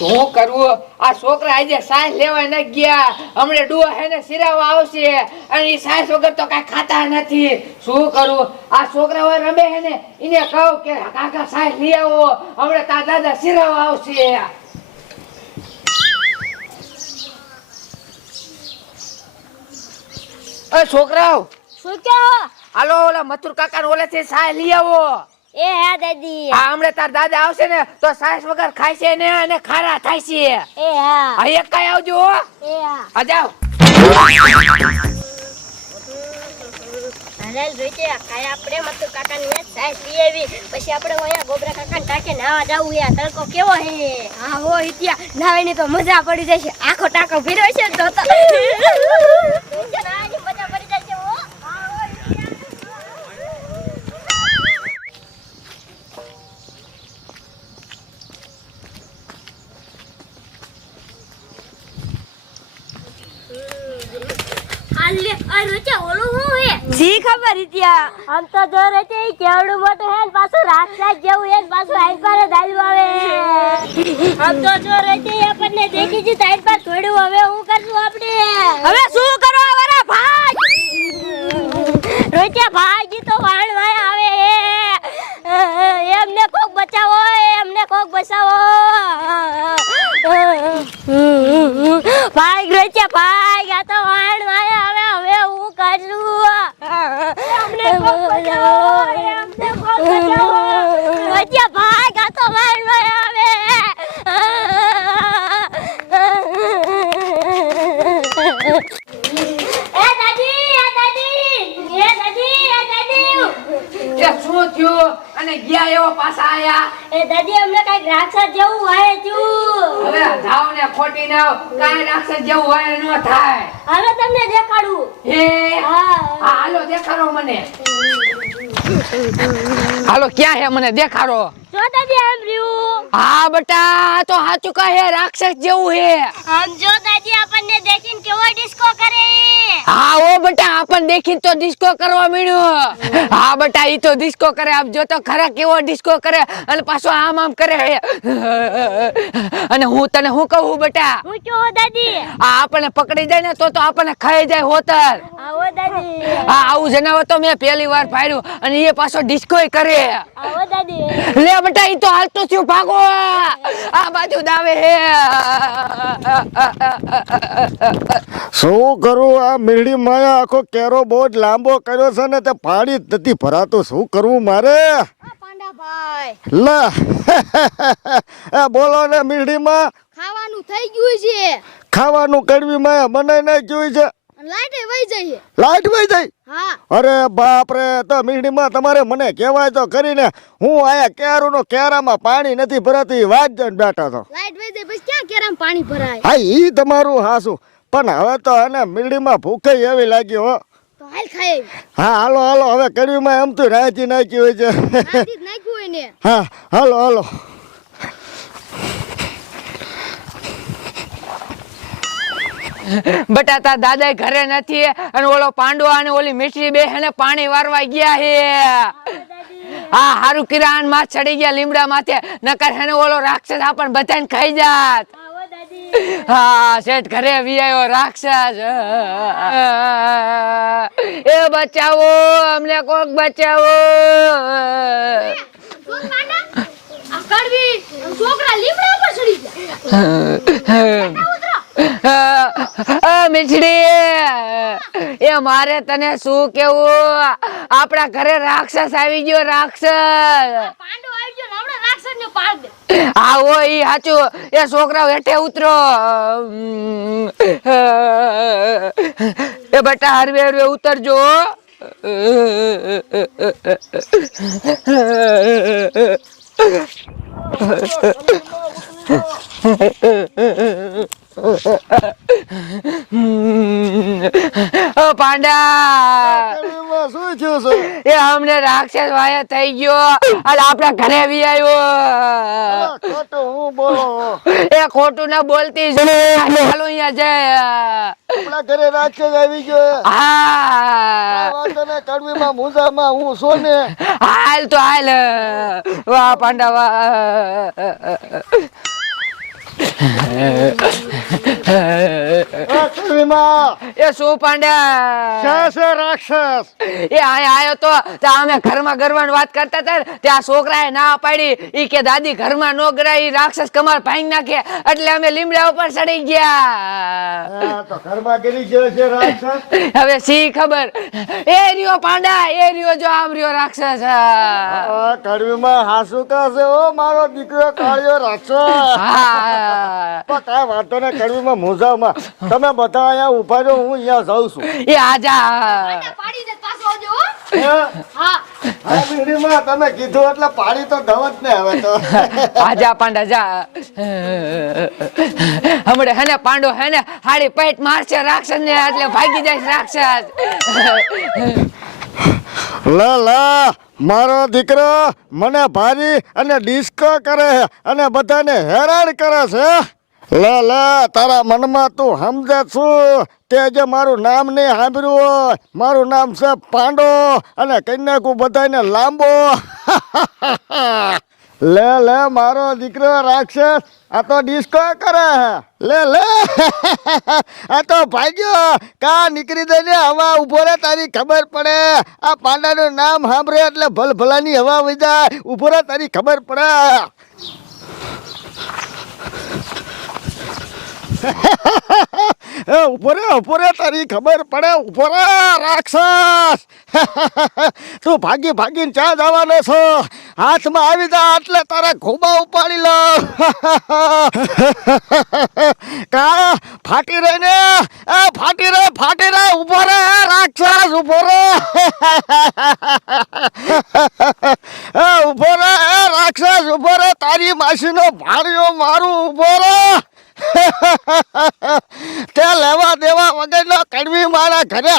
શું કરવું આ છોકરા આજે સાસ લેવા ન ગયા. હમણે ડુઓ હે ને સિરાવા આવશે. અને એ સાસ વગર તો કાંઈ ખાતા નથી. શું કરવું આ છોકરા હોય રમે હે ને એને કહું કે કાકા સાસ લઈ આવો. હમણે તાર દાદા સિરાવા આવશે. એ છોકરાઓ. શું કહો? હાલો ઓલા મથુર કાકા ઓલેથી સાસ લઈ આવો. એ હા દાદી. આ હમણે તાર દાદા આવશે ને તો સાસ વગર ખાય છે ને અને ખારા થાય છે. એ હા. આ કઈ કાંઈ આવજો હો. એ હા. આ જાઓ. હાલેલ જોઈતે કાય આપણે મત કાકાને ને સાઈસ લઈ આવી. પછી આપણે અહીંયા ગોબરા કાકાને ટાકે નાવા જાવું તડકો કેવો હે? હા હો હિતિયા નાવાની તો મજા પડી જશે. આખો ટાકો ભીરો છે તો તો આલે આ ઓલું હું હે? જી ખબર ઇતિયા આમ તો જો રેતે કેવડું મોટું હે ને પાછું રાસ્તા જેવું હે ને પાછું આઈન પર દાલ્યું આવે આમ તો જો રેતે આપણને દેખી જી સાઈડ પર થોડું હવે હું કરશું આપણે? હવે શું કરો વરા ભાગ રોચે ભાગી તો વાણ વાય આવે એમને કોક બચાવો એમને કોક બચાવો. ભાગ રોચે ભાગ આ તો વાળ વાય આવે હવે હું કરું આવે એ દાદી એ દાદી એ દાદી એ દાદી શું થયું અને ગયા એવો પાછા આયા એ દાદી અમને કંઈક રાક્ષસ જેવું હોય થયું હવે જાવ ને ખોટી ના કાઈ રાક્ષસ જેવું હોય ન થાય. હવે તમને દેખાડું. હા? હાલો દેખાડો મને. હાલો ક્યાં હે મને? દેખાડો. જો દાદી આમ હા બટા તો કહે રાક્ષસ જેવું હે. આમ જો દાદી આપણને દેખીને કેવો ડિસ્કો કરે. હા ઓ બટા આપણ દેખીને તો ડિસ્કો કરવા મીણ્યો. હા બટા ઈ તો ડિસ્કો કરે. આપ જો તો ખરા કેવો ડિસ્કો કરે. અને પાછો આમ આમ કરે અને હું તને હું કહું બટા? હું કહો દાદી? આ આપણને પકડી જાય ને તો તો આપણને ખાઈ જાય હોતર. આવો દાદી. આવું જનાવર તો મેં પહેલી વાર ફાડ્યું અને એ પાછો ડિસ્કોય કરે. આવો દાદી લે બેટા ઈ તો હાલતો થયો ભાગો. આ બાજુ દાવે હે. શું કરું? આ મીરડી માયા આખો કેરો બહુ જ લાંબો કર્યો છે ને તે પાણી જ નથી ભરાતું. શું કરવું મારે? ભાઈ. લા. બોલો ને મીરડીમાં ખાવાનું થઈ ગયું છે. ખાવાનું કડવી માયા બનાવી નાખ્યું છે. લાઈટ વહી જાય? અરે બાપ રે તો મીરડીમાં તમારે મને કહેવાય તો કરીને હું આયા કેરુનો કેરામાં પાણી નથી ભરાતી વાત જણ બેઠો તો લાઈટ વહી જાય પછી ક્યાં કેરામ પાણી ભરાય? હા ઈ તમારું હાસું. પણ હવે તો એને મીરડીમાં ભૂખે એવી લાગી હો. તો હાલ ખાય હા હાલો હાલો હવે કડવીમાં એમ તો રાજી નાખ્યું હોય છે. નાખી હોય ને. હા હાલો હાલો. બટા તાર દાદા ઘરે નથી અને ઓલો પાંડવા અને ઓલી મીઠી બે હેને પાણી વારવા ગયા હે. હા હારું કિરાનમાં ચડી ગયા લીમડા માથે નકર હેને ઓલો રાક્ષસ આપણ બધાને ખાઈ જાત. હા શેઠ ઘરે વિયાયો રાક્ષસ. એ બચાવો અમને કોક બચાવો. છોકરા લીમડા પર ચડી ગયા. આ મીઠડી એ. મારે તને શું કેવું? આપણા ઘરે રાક્ષસ આવી ગયો રાક્ષસ. આવી ઈ હાચું. એ છોકરાઓ હેઠે ઉતરો. એ બટા હરવે હરવે ઉતરજો ઓ પાંડા. શું થયું છે? એ અમને રાક્ષસ વાયા થઈ ગયો. અને આપણા ઘરે બી આવ્યો. ખોટું હું બોલો? એ ખોટું ના બોલતી જ હાલો અહીંયા જાય. આપણા ઘરે રાક્ષસ આવી ગયો હા. વાંધો ને કડવીમાં મુંજામાં હું સોને હાલ તો હાલ. વાહ પાંડા વાહ. શું છે રાક્ષસ. એ આયા આયો તો ત્યાં અમે ઘરમાં ગરવાની વાત કરતા હતા ને, ત્યાં છોકરાએ ના પાડી. ઈ કે દાદી ઘરમાં નો ગરાય ઈ રાક્ષસ કમાર ભાંગી નાખે. એટલે અમે લીમડા ઉપર ચડી ગયા. આ તો ઘરમાં ગીરી ગયો છે રાક્ષસ? હવે સી ખબર? એ રિયો પાંડા એ રિયો જો આમ રહ્યો રાક્ષસ. આ કડવીમાં હાસુ ઓ મારો દીકરો કાળિયો રાક્ષસ. હા. પણ કાંઈ વાંધો ને કડવીમાં મુંજાવમાં તમે બધા અહીંયા ઊભા રહો હું અહીંયા જાઉં છું. એ આજા. પાડીને પાછો આવજો હા. હે? હા. આ બીડીમાં તમે કીધું એટલે પાડી તો દવ ને હવે તો. આજા પાંડા જા. હમણે હેને પાંડો હેને હાડી પેટ મારશે રાક્ષસ ને એટલે ભાગી જાય રાક્ષસ. લા લા મારો દીકરો મને ભારી અને ડિસ્કો કરે અને બધાને હેરાન કરે છે. લે લે, તારા મનમાં તું સમજે છું. તે જે મારું નામ નહીં સાંભળ્યું મારું નામ છે પાંડો અને કઈ બધાને લાંબો. લે લે, મારો દીકરો રાક્ષસ, આ તો ડિસ્કો કરે. લે લે, આ તો ભાગ્યો. કા નીકળી દે ને હવા ઊભો રે, તારી ખબર પડે. આ પાંડાનું નામ સાંભળે એટલે ભલ ભલાની હવા વહી ઊભો રે, તારી ખબર પડે. ઉપરે રે તારી ખબર પડે ઉપરે રે, રાક્ષસ! તું ભાગી ભાગીને ચા જવાનો છો. હાથમાં આવી જા, એટલે તારા ખોબા ઉપાડી લો કા, ફાટી રહી ને ફાટી રહે ફાટી રહે ઊભો રે, રાક્ષસ, ઊભો રે એ ઊભો રે એ રાક્ષસ ઊભો રે તારી માસીનો ભાડિયો મારું ઊભો રે તે લેવા દેવા વગરનો કડવી મારા ઘરે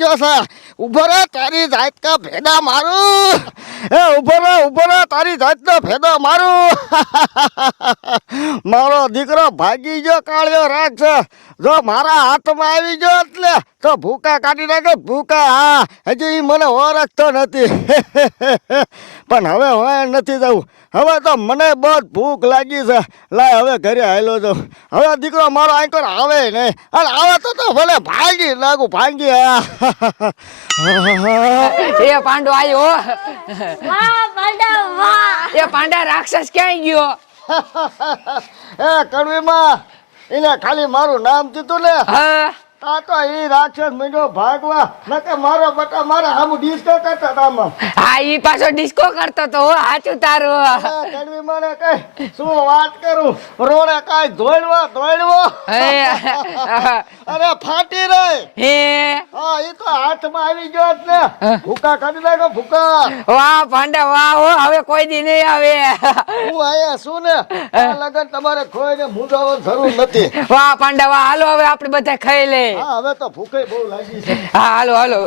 હાથ છે. ઊભો રે તારી જાત કા ભેદા મારું. એ, ઊભો રે ઊભો રે તારી જાતનો ભેદો મારું. મારો દીકરો ભાગી ગયો, કાળ્યો રાખ છે. જો મારા હાથમાં આવી ગયો એટલે તો ભૂકા કાઢી નાખે ભૂકા હા હજી એ મને ઓળખતો નથી. પણ હવે હું નથી જવું હવે તો મને બહુ ભૂખ લાગી છે. લાય હવે ઘરે આવેલો તો હવે દીકરો મારો આંકર આવે નહીં. અને આવે તો તો ભલે ભાંગી લાગુ હા. એ પાંડો આવ્યો એ પાંડા રાક્ષસ ક્યાંય ગયો? એ કડવીમાં એને ખાલી મારું નામ દીધું ને. હા. આ તો એ રાક્ષસ મીંડો ભાગવા નકે મારો બટા મારા આમ ડિસ્કો કરતા હતા હા ઈ પાછો ડિસ્કો કરતો તો હાચું તારું. કડવી મને કઈ શું વાત કરું? રોડે કાઈ ધોળવા ધોળવો? અરે ફાટી રે હે. હા એ તો હાથમાં આવી ગયો જ ને. ભૂકા કાઢી નાખો ભૂકા. વાહ ભાંડા વાહ હો હવે કોઈ દી નહીં આવે. હું આયા શું ને? આ લગન તમારે ખોઈને મૂંઝાવાની જરૂર નથી. વાહ પાંડા વાહ હાલો હવે આપણે બધા ખાઈ લે હવે તો ભૂખે બહુ લાગી છે. હા હાલો હાલો.